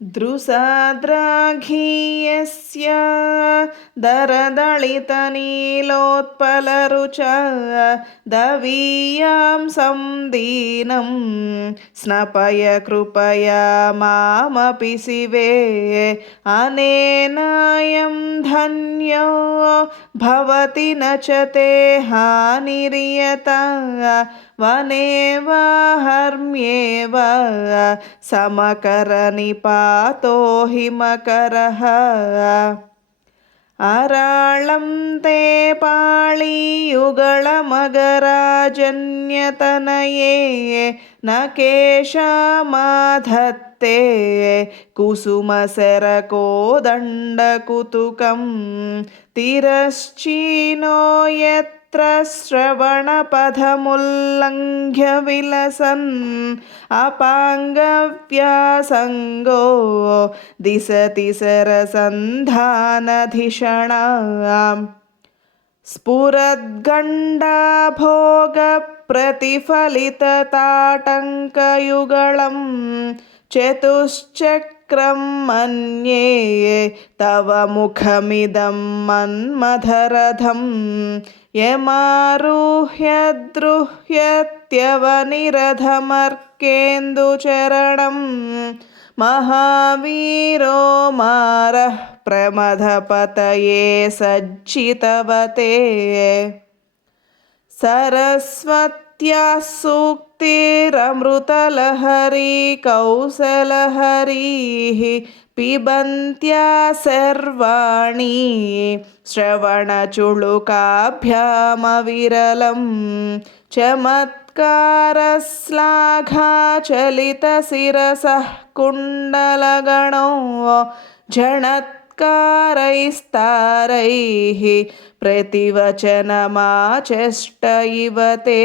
दृशाद्राघीयस्य दरदलितनीलोत्पलरुचा दवीयां संदीनं स्नपय कृपया मामपि शिवे अनेनायं धन्यो भवति न च ते हानिर्यता वने वा हर्म्येव समकरनिपातो हिमकरः अराळं ते पाळीयुगळमगराजन्यतनये न केशमाधत्ते कुसुमशरकोदण्डकुतुकं तिरश्चीनो यत्र श्रवणपथमुल्लङ्घ्य विलसन् अपाङ्गव्यासङ्गो दिशति सरसन्धानधिषणाम् स्फुरद्गण्डाभोगप्रतिफलितताटङ्कयुगलं चतुश्चक्रं मन्ये तव मुखमिदं मन्मथरथं यमारुह्य द्रुह्यत्यवनिरधमर्केन्दुचरणं महावीरो मारः प्रमथपतये सज्जितवते सरस्वत्याः सूक्तिरमृतलहरी कौसलहरीः पिबन्त्या सर्वाणि श्रवणचुळुकाभ्यामविरलं चमत्कारश्लाघाचलितशिरसः कुण्डलगणो झणत्कारैस्तारैः प्रतिवचनमाचष्ट इव ते।